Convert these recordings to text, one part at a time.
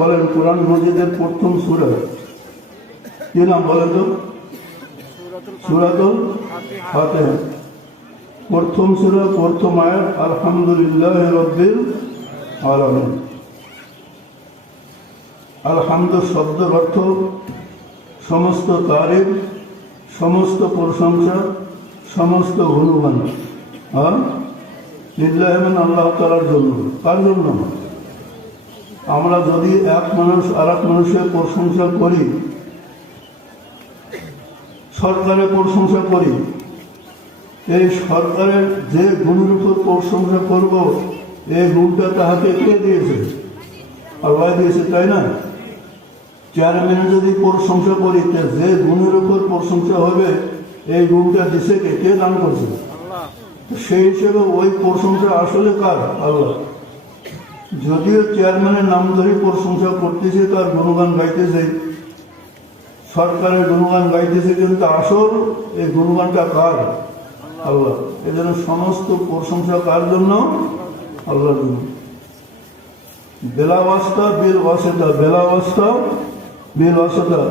বলেন কোরআন মজিদের প্রথম সূরা কি নাম বলেন তো? সূরাতুল ফাতিহা। প্রথম সূরা, প্রথম আয়াত আলহামদুলিল্লাহি রাব্বিল আলামিন। আলহামদু শব্দের অর্থ সমস্ত তারিফ, সমস্ত প্রশংসা, সমস্ত গুণগান। আর লিল্লাহি মানে আল্লাহ তাআলার জন্য। কার জন্য? আমরা যদি এক মানুষ আর এক মানুষের প্রশংসা করি, সরকারের প্রশংসা করি, এই সরকারের যে গুণের উপর প্রশংসা করব, এই গুণটা তাহাকে কে দিয়েছে? আল্লাহ দিয়েছে, তাই না? চেয়ারম্যানের যদি প্রশংসা করি, যে গুণের উপর প্রশংসা হবে, এই গুণটা দিছে কে দান করছে? সেই হিসেবে ওই প্রশংসা আসলে কার? আল্লাহ। যদিও চেয়ারম্যানের নাম ধরে প্রশংসা করতেছে, তার গুণগান গাইতেছে, সরকারের গুণগান গাইতেছে, কিন্তু আসল এই গুণগানটা কার? আল্লাহ। এই জন্য সমস্ত প্রশংসা কার জন্য? আল্লাহর জন্য। বেলাওয়াস্তা বিল ওয়াসিতা, বেলাওয়াস্তা বিল ওয়াসিতা,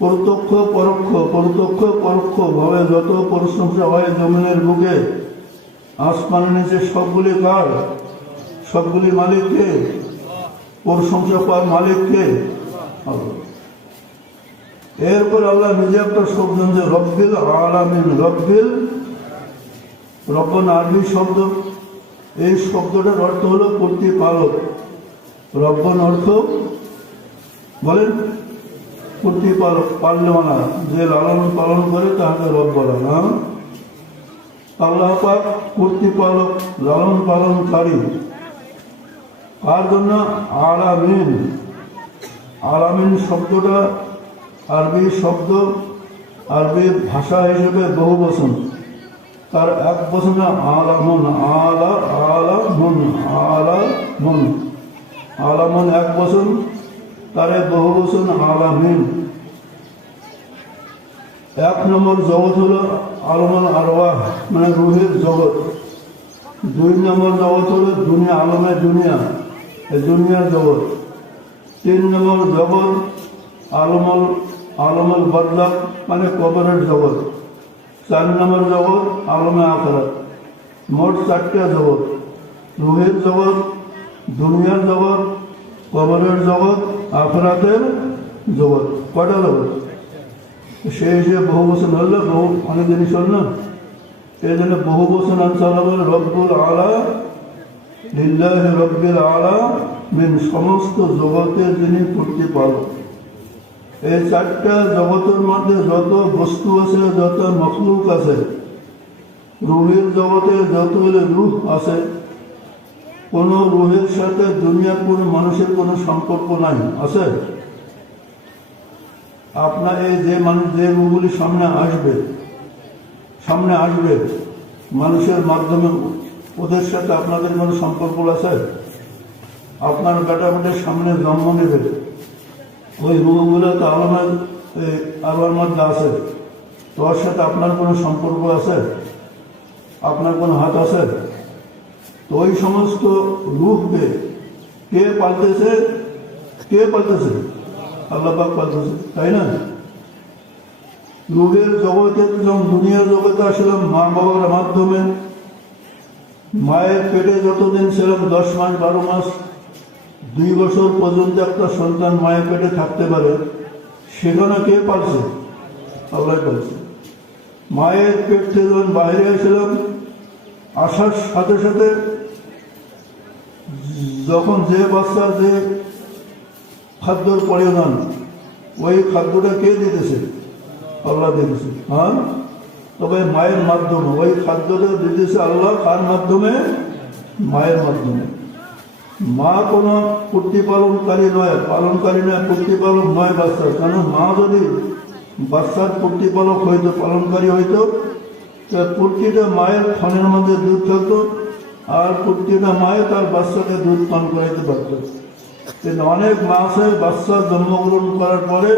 প্রত্যক্ষ পরোক্ষ ভাবে যত প্রশংসা হয় জমিনের বুকে, আসমানের নিচে, সবগুলি কার? সবগুলি মালিককে। প্রশংসা পাওয়ার মালিককে? আল্লাহ। এরপর আল্লাহ নিজে একটা শব্দ যে রব্বিল আলামিন। রব্বান আরবি শব্দ, এই শব্দটার অর্থ হলো প্রতিপালক। রব্বান অর্থ বলেন প্রতিপালক, পালনেওয়ালা, যে লালন পালন করে তাহাকে রব বলা না। আল্লাহ পাক প্রতিপালক, লালন পালনকারী। কার জন্য? আলামিন। আলামিন শব্দটা আরবি শব্দ, আরবি ভাষা হিসেবে বহু বচন। তার এক বচনে আলামুন, আলামুন এক বচন, তার বহু বচন আলামিন। এক নম্বর জগৎ হলো আলমুল আরওয়াহ, মানে রুহের জগৎ। দুই নম্বর জগৎ হলো দুনিয়া, আলমের দুনিয়া, দুনিয়ার জগৎ। তিন নম্বর জগৎ আলমুল বারজাখ, মানে কবরের জগৎ। চার নম্বর জগৎ আলমে আখিরাত। মোট চারটা জগৎ: রুহের জগৎ, দুনিয়ার জগৎ, কবরের জগৎ, আখিরাতের জগৎ। কয়টা জগৎ? সেই হিসেবে বহু বছর হলে বহু অনেক জিনিস হল না, এই জন্য বহু বছর আনসার হবে রব্বুল আলা, লিল্লাহি রব্বিল আলামিন, সমস্ত জগতের যিনি প্রতিপালক। এই চারটা জগতের মধ্যে যত বস্তু আছে, যত মখলুক আছে, রুহের জগতে যতগুলো রূহ আছে, কোন রুহের সাথে দুনিয়ার কোনো মানুষের কোনো সম্পর্ক নাই। আছে? আপনার এই যে মানুষ, যে রূহগুলি সামনে আসবে মানুষের মাধ্যমে, ওদের সাথে আপনাদের কোনো সম্পর্ক আছে? আপনার বেটা বেটের সামনে জন্ম নেবে, ওই রূহগুলো তো আলোর মধ্যে আছে, তোর সাথে আপনার কোনো সম্পর্ক আছে? আপনার কোনো হাত আছে? তো ওই সমস্ত রূহকে কে পালতেছে? আল্লাহ পাক পালতেছে, তাই না? রূহের জগতে, যখন দুনিয়ার জগতে আসলাম মা বাবার মাধ্যমে, মায়ের পেটে যতদিন ছিলাম 10 মাস 12 মাস 2 বছর পর্যন্ত একটা সন্তান মায়ের পেটে থাকতে পারে, সেখানে কে পালছে? আল্লাহ পালছে। মায়ের পেট থেকে যখন বাইরে আসলাম, আসার সাথে সাথে যখন যে বাচ্চা যে খাদ্যর প্রয়োজন, ওই খাদ্যটা কে দিতেছে? আল্লাহ দিতেছে। হ্যাঁ, তবে মায়ের মাধ্যমে ওই খাদ্যটা দিতেছে আল্লাহ। কার মাধ্যমে? মায়ের মাধ্যমে। মা কোনো প্রতিপালনকারী নয়, প্রতিপালক নয় বাচ্চার। কারণ মা যদি বাচ্চার প্রতিপালক হইতো, পালনকারী হইতো, প্রতিটা মায়ের ফনের মধ্যে দুধ থাকতো, আর প্রতিটা মায়ে তার বাচ্চাকে দুধ পান করাইতে পারত। কিন্তু অনেক মা আছে, বাচ্চা জন্মগ্রহণ করার পরে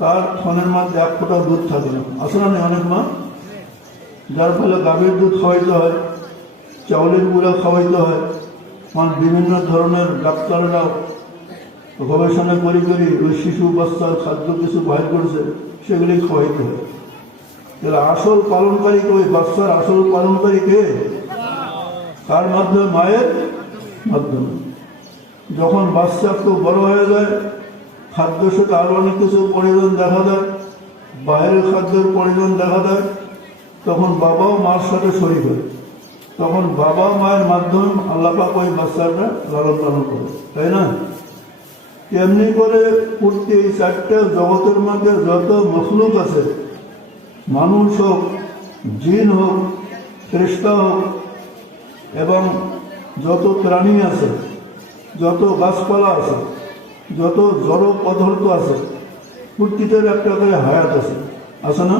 তার ফনের মধ্যে 1 ফোঁটা দুধ থাকে না। আছে না? অনেক মা, যার ফলে গাভীর দুধ খাওয়াইতে হয়, চাউলের গুঁড়া খাওয়াইতে হয়। বিভিন্ন ধরনের ডাক্তাররা গবেষণা করি ওই শিশু বাচ্চার খাদ্য কিছু বাইর করেছে, সেগুলি খাওয়াইতে হয়। তাহলে আসল পালনকারী ওই বাচ্চার আসল পালনকারী কে? কার মাধ্যমে? মায়ের মাধ্যমে। যখন বাচ্চা খুব বড় হয়ে যায়, খাদ্যের সাথে আরো অনেক কিছু প্রয়োজন দেখা দেয়, বাইরের খাদ্যের প্রয়োজন দেখা দেয়, তখন বাবাও মার সাথে শরীক হয়। তখন বাবা মায়ের মাধ্যমে আল্লাহ পাক ওই বাচ্চাটা লালন পালন করে, তাই না? এমনি করে প্রতি এই চারটে জগতের মধ্যে যত মখলুক আছে, মানুষ হোক, জিন হোক, ফেরেশতা হোক, এবং যত প্রাণী আছে, যত গাছপালা আছে, যত জড় পদার্থ আছে, প্রত্যেকের একটা করে হায়াত আছে, আছে না?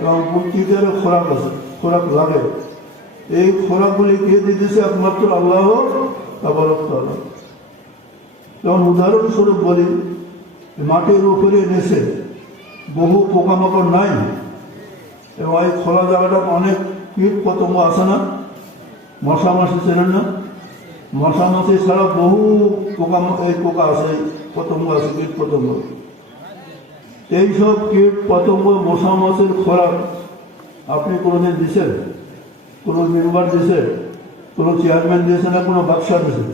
এবং প্রত্যেকের খোরাক আছে, খোরাক লাগে। এই খোরাকগুলি কে দিতেছে? একমাত্র আল্লাহ তাবারক তাআলা। যেমন উদাহরণস্বরূপ বলি, মাটির উপরে নেচে বহু পোকামাকড় নাই, এবং এই খোলা জায়গাটা অনেক কীট পতঙ্গ আছে না? মশা মাছি চেনেন না? মশা মাছি ছাড়া বহু পোকা আছে, পতঙ্গ আছে, কীট পতঙ্গ। এইসব কীট পতঙ্গ মশা মাছির খোরাক আপনি কোনোদিন দিচ্ছেন? কোনো মেম্বার দিছে? কোনো চেয়ারম্যান দিয়েছে না কোনো বাদশা দিয়েছে?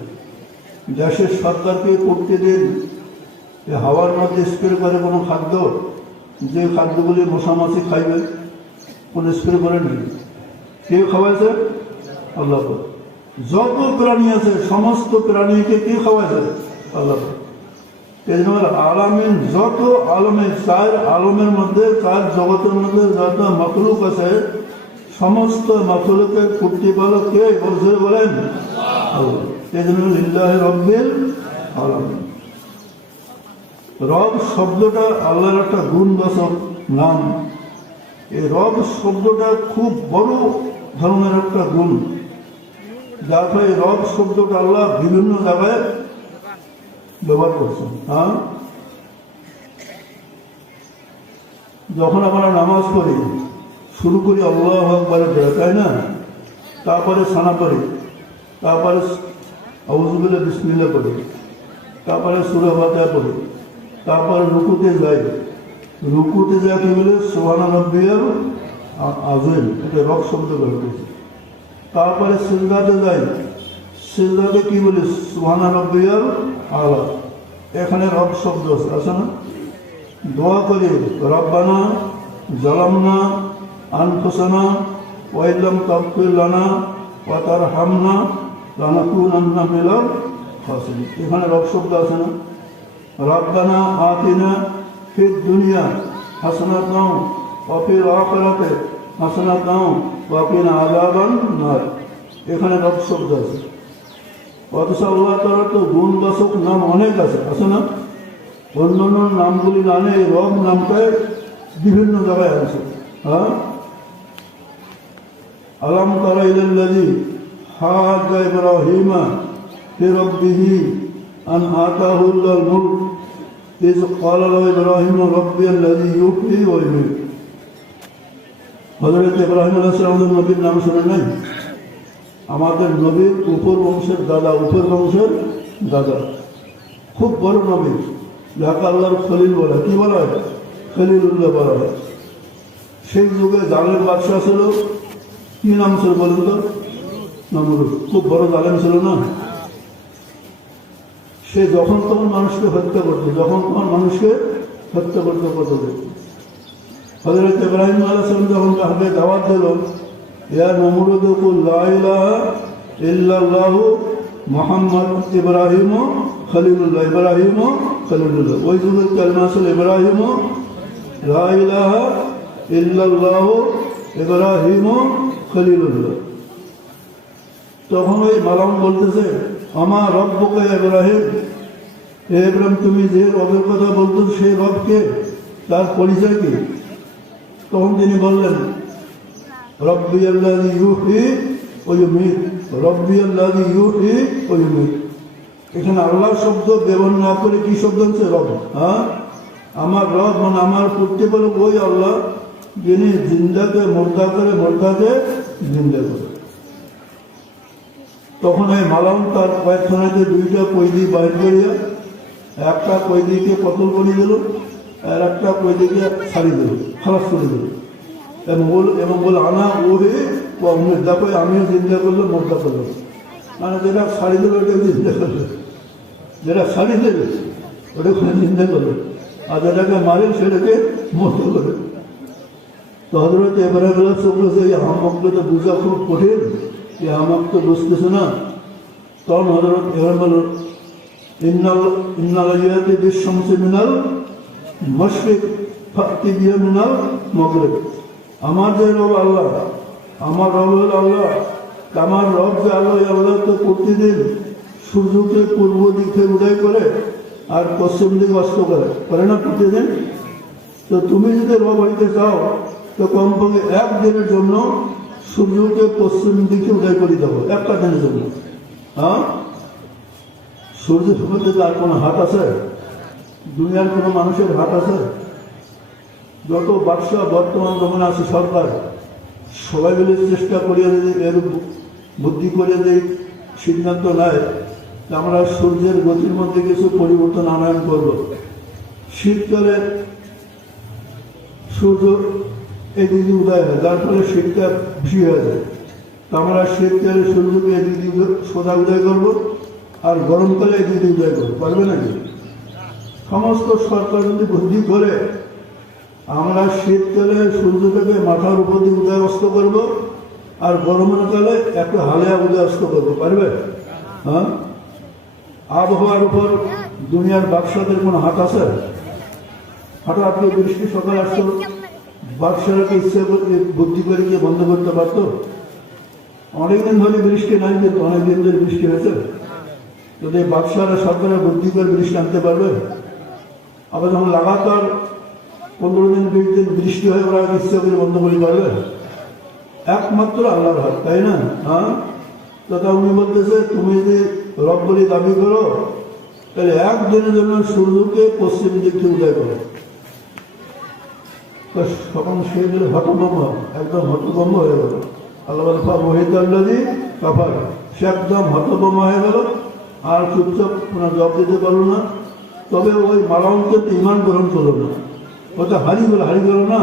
দেশের সরকারকে প্রতিদিন হাওয়ার মধ্যে স্প্রে করে কোনো খাদ্য, যে খাদ্যগুলি মশা মাছি খাইবে, কোনো স্প্রে করেননি? কে খাওয়াইছে? আল্লাহ। যত প্রাণী আছে সমস্ত প্রাণীকে কে খাওয়াইছে? আল্লাহ। এই জন্য আলামিন, যত আলমের, চার আলমের মধ্যে, চার জগতের মধ্যে যত মখলুক আছে, সমস্ত মখলুকের প্রতিপালক কে? বলছে বলেন আল্লাহ। এই জন্য লিল্লাহি রাব্বিল আলামিন। রব শব্দটা আল্লাহর একটা গুণবাচক নাম। এই রব শব্দটা খুব বড় ধরনের একটা গুণ, যার ফলে রব শব্দটা আল্লাহ বিভিন্ন জায়গায় ব্যবহার করছেন। হ্যাঁ, যখন আমরা নামাজ পড়ি, শুরু করি আল্লাহু আকবার দিয়ে, তাই না? তারপরে সানা পড়ি, তারপরে আউযু বিল্লাহি বিসমিল্লাহ পড়ি, তারপরে সূরা ফাতিহা পড়ি, তারপরে রুকুতে যাই। রুকুতে যায় কি বলে? সুবহান রাব্বিয়াল আযীম, এটা রব শব্দ ব্যবহার করছে। তারপরে সিজদাতে যাই, সিজদাতে কি বলে? সুবহান রাব্বিয়াল আলা, এখানে রব শব্দ আছে না? দোয়া করি রব্বানা যালামনা আনফুসানা ওয়া ইল্লাম তাগফির লানা ওয়া তারহামনা লানাকুনান্না মিনাল খাসিরিন, এখানে রব শব্দ আছে না? রব্বানা আতিনা ফিদ দুনিয়া হাসানাতাও ওয়া ফিল আখিরাতি হাসানাতাও ওয়া কিনা আযাবান নার, এখানে রব শব্দ আছে। অথচ আল্লাহ তাআলার তো গুণবাচক নাম অনেক আছে না? অন্যান্য নামগুলি নামে এই রব নামটাই বিভিন্ন জায়গায় আছে। হ্যাঁ, আলাম তারা ইলাল্লাযী হাজ্জা ইব্রাহিমা ফি রাব্বিহি আন আতাহুল্লাহুল মুলক ইয ক্বালা লাহু ইব্রাহিমু রাব্বিয়াল্লাযী ইউহয়ী ওয়া ইউমীত। হযরত ইব্রাহিম আলাইহিস সালামের নবীর নাম শুনেন নাই? আমাদের নবীর উপর বংশের দাদা, খুব বড় নবী, যাকে আল্লাহর খলিল বলা। কি বলা হয়? খলিলুল্লাহ বলা হয়। সেই যুগে জালেম বাদশাহ ছিল, কি নাম ছিল বলেন তো? নমরুদ। খুব বড় জালেম ছিল না? সে যখন তখন মানুষকে হত্যা করতো, করতে। হযরত ইব্রাহিম আলাইহিস সালাম যখন তাকে দাওয়াত দিল, ইয়া নমরুদ কুল লা ইলাহা ইল্লাল্লাহু মুহাম্মদ ইব্রাহিম খলিলুল্লাহ, ওই যুগের কালেমা ছিল ইব্রাহিম লা ইলাহা ইল্লাল্লাহু ইব্রাহিম খলিলুল্লাহ। তখন ওই মালাম বলতেছে, আমার রব্বুকা ইব্রাহিম, হে ইব্রাহিম তুমি যে রবের কথা বলতো সেই রবকে, তার পরিচয় কি? তখন তিনি বললেন রব্বিয়াল্লাযী ইউহয়ী ওয়া ইউমীত, রব্বিয়াল্লাযী ইউহয়ী ওয়া ইউমীত। এখানে আল্লাহ শব্দ ব্যবহার না করে কি শব্দ হচ্ছে? রব। হ্যাঁ, আমার রব মানে আমার প্রতিপালক ওই আল্লাহ, যিনি জিন্দাকে মুর্দা করে, মুর্দাকে জিন্দা করে। তখন এই মালাম তার কয়েকখানাতে দুইটা পৈদি বাইর করিয়া একটা কয়েদিকে কতল করে দিল, আর একটা কয়েদিকে ছাড়িয়ে দিল, খালাস করে দিল, এবং বলে আনা ও হে বা উমের দেখো আমিও চিন্তা করলো মোদ্দা করলো, মানে যেটা ছাড়িয়ে দিল ওটা চিন্তা করলো, যেটা ছাড়িয়ে দেবে ওটা কোনো চিন্তা করবে, আর যেটাকে মারে সেটাকে মতো করে। তো হজরত ইব্রাহিম বলেছে এই হামককে তো বুঝা খুব কঠিন, এই হামক তো বুঝতেছে না। তখন হজরত ইব্রাহিম বলল ইন্নাল বিশ্বমসে মিনাল মশরিক ফাতি বিয়া মিনাল মগরিব। আমার যে রব আল্লাহ, আমার রব হল আল্লাহ, আমার রব যে আল্লাহ, আল্লাহ তো প্রতিদিন সূর্যকে পূর্ব দিকে উদয় করে আর পশ্চিম দিকে অস্ত করে না প্রতিদিন। তো তুমি যদি রব হইতে চাও তো কমপক্ষে একদিনের জন্য সূর্যকে পশ্চিম দিকে উদয় করে দেবো, একটা দিনের জন্য। হ্যাঁ, সূর্যের মধ্যে আর কোনো হাত আছে? দুনিয়ার কোনো মানুষের হাত আছে? যত বাদশাহ বর্তমান যখন আছে সরকার, সবাই মিলে চেষ্টা করিয়ে যদি এর বুদ্ধি করে যদি সিদ্ধান্ত নেয় আমরা সূর্যের গতির মধ্যে কিছু পরিবর্তন আনয়ন করব। শীতকালে সূর্য এদিকে উদয় হয়, যার ফলে শীতটা বেশি হয়ে যায়। তো আমরা শীতকালে সূর্যকে এদিকে সোজা উদয় করবো, আর গরমকালে এদিকে উদয় করবো, পারবে নাকি? সমস্ত সরকার যদি বুদ্ধি করে আমরা শীতকালে সূর্যটাকে মাথার উপর দিয়ে উদয় অস্ত করবো, আর গরমের কালে একটা হালিয়া উদয় অস্ত করবো, পারবে? হ্যাঁ, আবহাওয়ার উপর দুনিয়ার বাদশাদের কোনো হাত আছে? হঠাৎ করে বৃষ্টি সকাল আসতো, বাদশারাকে ইচ্ছা করে বুদ্ধি করে গিয়ে বন্ধ করতে পারতো? অনেকদিন ধরে বৃষ্টি নাই, কিন্তু অনেকদিন ধরে বৃষ্টি হয়েছে। যদি বাদশারা সরকারের বুদ্ধি করে বৃষ্টি আনতে পারবে, আবার যখন লাগাতার 15 দিন 20 দিন বৃষ্টি হয়ে ওরা ইচ্ছা করে বন্ধ করে পারবে? একমাত্র আল্লাহর হাত, তাই না? হ্যাঁ, তথা উনি বলতেছে তুমি যদি রব বলে দাবি করো তাহলে একদিনের জন্য সূর্যকে পশ্চিম দিক থেকে উদয় করো। তখন সে গেলে হতভম্ব, একদম হতভম্ব হয়ে গেল। আল্লাহ মহিদাল্লাদি কাফার, সে একদম হতভম্ব হয়ে গেল, আর চুপচাপ কোনো জব দিতে পারলো না। তবে ওই মারাউনকে তো ইমান গ্রহণ করলো না, ওটা হারিয়ে গেল না,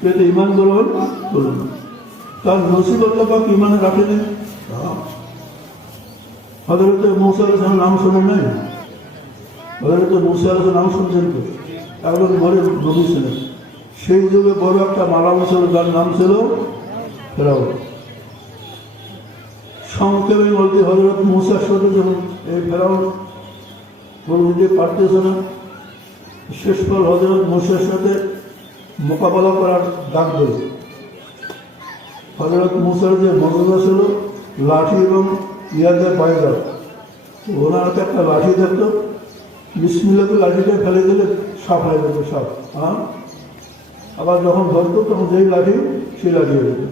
সেটা ইমান গ্রহণ করলো না। তার নসিব আল্লাহ পাক ইমানে রাখেনি। হযরত মূসা আলাইহিস নাম শোনেন নাই? হযরত মূসা আলাইহিস নাম শুনছেন তো? একজন বড় নবী ছিলেন, সেই যুগে বড় একটা মারাউন ছিল, যার নাম ছিল ফেরাউন। সংক্ষেপে বলতে হযরত মূসার সাথে যখন এই ফেরাউন দিতে পারতেছে না, শেষ পর হযরত মূসার সাথে মোকাবেলা করার ডাক দিল। হযরত মূসার যে মর্যাদা ছিল লাঠি এবং ইয়াদের পায়দা, ওনার হাতে একটা লাঠি দেখতো, বিসমিল্লাহকে লাঠিটা ফেলে দিলে সাপ হয়ে যেত, সাপ। হ্যাঁ, আবার যখন ধরতো তখন যেই লাঠি সেই লাঠি হয়ে যেত।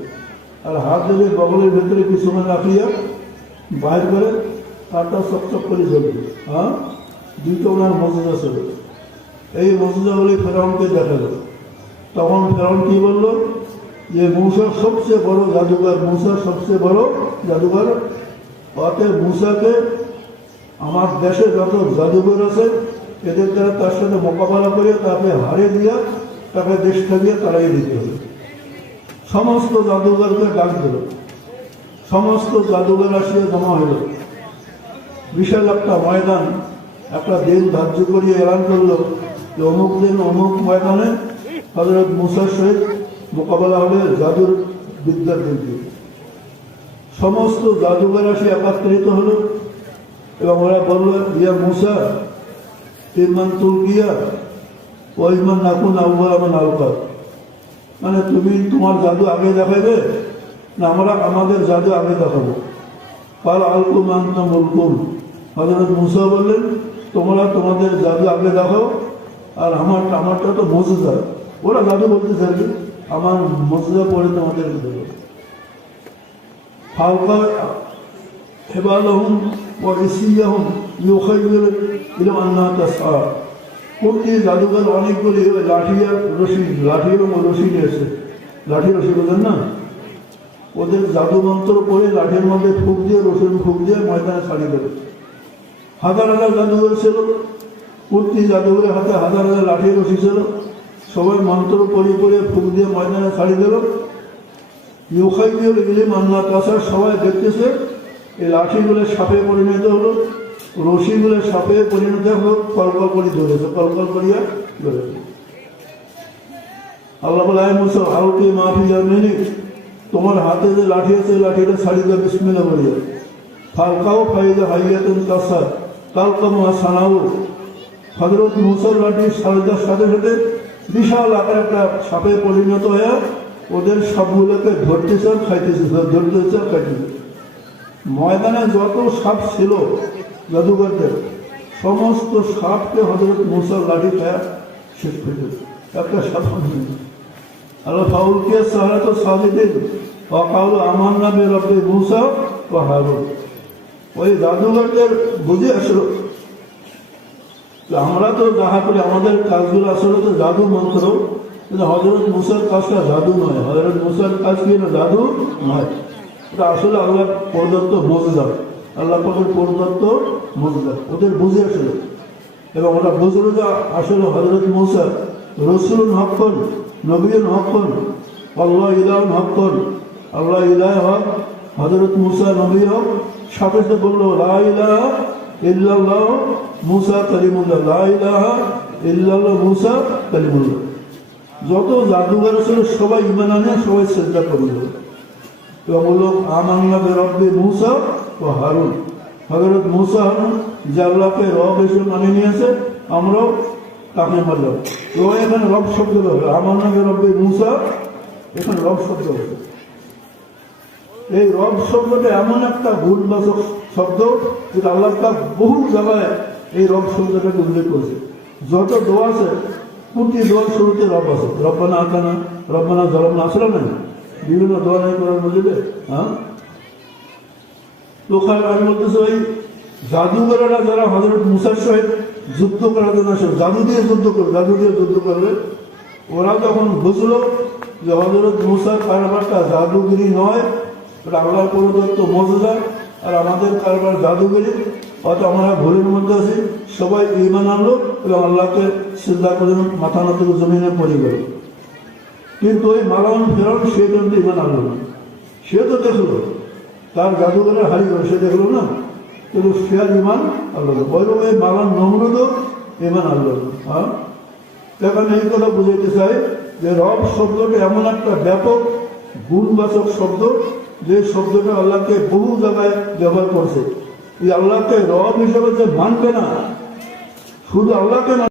আর হাত দিয়ে বগলের ভেতরে কিছুক্ষণ রাখিয়া বাইর করে তারটা চকচক করে চলবে। হ্যাঁ, দুইটা ওনার মর্যাদা ছিল। এই মর্যাদা বলে ফেরাউনকে দেখা গেল। তখন ফেরাউন কি বললো যে মূসার সবচেয়ে বড় জাদুঘর, মূসার সবচেয়ে বড় জাদুঘর, অতএব মূসাকে আমার দেশে যত জাদুঘর আছে এদের দ্বারা তার সাথে মোকাবেলা করে তাকে হারিয়ে দিয়া তাকে দেশ থেকে তাড়াই দিতে হবে। সমস্ত জাদুঘরকে ডাক দিল, সমস্ত জাদুঘর আসিয়ে জমা হইল। বিশাল একটা ময়দান, একটা দিন ধার্য করিয়ে এলান করলো যে অমুক দিন অমুক ময়দানে হযরত মূসার সহিত মোকাবেলা হবে জাদুর বিদ্যার দিকে। সমস্ত জাদুঘর আসে একত্রিত হলো এবং ওরা বলল ইয়া মূসা ইমান তুলকিয়া ও ইমান নাকুন আউ্বাল আমান আলকা, মানে তুমি তোমার জাদু আগে দেখাবে না আমরা আমাদের জাদু আগে দেখাবো? কাল আলকুম আনতা মুলকুম, হযরত মূসা বললেন তোমরা তোমাদের জাদু আগে দেখাও, আর আমারটা তো মুজিজা। ওরা জাদু বলতে চাইবে, আমার মুজিজা পড়ে তোমাদেরকে দেবো। ফালকা হেবালহুম ওয়া ইসিয়াহুম ইউখাইয়িল ইলা আন্নাহা তাসআ। প্রতি জাদুঘর অনেকগুলি লাঠি আর রশি, লাঠি এবং রশি নিয়েছে। লাঠি রশি বোঝেন না? ওদের জাদু মন্ত্র করে লাঠির মধ্যে ফুক দিয়ে রসুন ফুক দিয়ে ময়দানে ছাড়িয়ে দেবে। হাজার হাজার জাদুঘর ছিল, প্রতি জাদুঘরের হাতে হাজার হাজার লাঠি রশি ছিল, সবাই মন্ত্র পড়ে পড়ে ফুক দিয়ে ময়দানে ছাড়ি দিল। ইউখাইবিউল ইলম আন্না কাসার সবাই দেখতেছে এই লাঠিগুলো সাপে পরিণত হলো, রশিগুলো সাপে পরিণত হলো, কলকল করে ধরেছে, কলকল করিয়া ধরেছে। আল্লাহ বলে, আয় মুসা আলকি মাফি জামিনি, তোমার হাতে যে লাঠি আছে লাঠিটা ছাড়ি দেওয়া বিসমিল্লাহ বলিয়া। ফালকাও ফাইদা হাইয়াতুন কাসা কালকামা সানাউ, হযরত মুসার লাঠি ছাড়ি দেওয়ার সাথে সাথে বিশাল আকার একটা সাপে পরিণত হয়ে ওদের সবগুলোকে ধরতেছে আর খাইতেছে, ধরতেছে আর খাইতেছে। ময়দানে যত সাপ ছিল জাদুঘরদের, সমস্ত সাপকে হযরত মুসার লাঠি খায়া শেষ করে দিল, একটা সাপ নেই। আল্লাহ ফাউলকে সাহারাত সাজিদিন ওয়াকাল আমান্না বিরব্বি মুসা ওয়া হারুন। ওই জাদুঘরদের বুঝে আসলো আমরা তো যাহা করি আমাদের কাজগুলো আসলে তো জাদু মন্ত্র, কিন্তু হযরত মুসার কাজটা জাদু নয়। হযরত মুসার কাজ কি না জাদু নয়, এটা আসলে আল্লাহ প্রদত্ত মুজজা, আল্লাহ পাকের প্রদত্ত মুজজা। ওদের বুঝে আসলো এবং ওরা বুঝলো যে আসলে হযরত মুসা রসুল হকন, নবীন হকন, আল্লাহ ইলাহুন হকন, আল্লাহ ইলাহ হক, হযরত মুসা নবী হক। সাথে সাথে বললো লা ইলাহা ইল্লাল্লাহ মুসা কালিমুল্লাহ, লা ইলাহা ইল্লাল্লাহ মুসা কালিমুল্লাহ। যত জাদুঘর ছিল সবাই ঈমান আনে, সবাই সিজদা করল এবং বললো আমান্না বিরব্বি মুসা ওয়া হারুন। হযরত মুসা হারুন যে আল্লাহকে রব হিসেবে মানে নিয়েছে, আমরাও তাকে মানলাম। তো এখানে রব শব্দ হবে, আমান্না বিরব্বি মুসা, এখানে রব শব্দ হবে। এই রব শব্দটা এমন একটা ভুলবাচক শব্দ যেটা আল্লাহ পাক বহু জায়গায় এই রব শব্দটাকে উল্লেখ করেছে। যত দোয়া আছে প্রতি দোয়ার শুরুতে রব আছে, রব্বানা আতানা, রব্বানা যালামনা, আসলে না বিভিন্ন দোয়া নাই করার বুঝলে। হ্যাঁ, লোকাল আমি বলতেছি ওই জাদুঘরেরা যারা হযরত মুসার সহিত যুদ্ধ করার জন্য আসে, জাদু দিয়ে যুদ্ধ করবে, ওরা যখন বুঝলো যে হযরত মুসার কারবারটা জাদুগিরি নয়, ওটা আল্লাহর প্রদত্ত মুজজা, আর আমাদের কারবার জাদুগিরি, হয়তো আমরা ভুলের মধ্যে আছি, সবাই ঈমান আনলো এবং আল্লাহকে সিজদা করে মাথা নত জমিনে পড়ে গেল। কিন্তু ওই মালাউন ফেরাউন সে কিন্তু ঈমান আনলো না। সে তো দেখলো তার জাদুঘরে হারিয়ে গেল, সে দেখলো না, কিন্তু সে আর ঈমান আনলো না। বলল এই মালাউন নমরুদও ঈমান আনলো না। হ্যাঁ, এখানে এই কথা বুঝাইতে চাই যে রব শব্দটা এমন একটা ব্যাপক গুণবাচক শব্দ, যে শব্দটা আল্লাহকে বহু জায়গায় ব্যবহার করছে। এই আল্লাহকে রব হিসেবে যে মানবে না, শুধু আল্লাহকে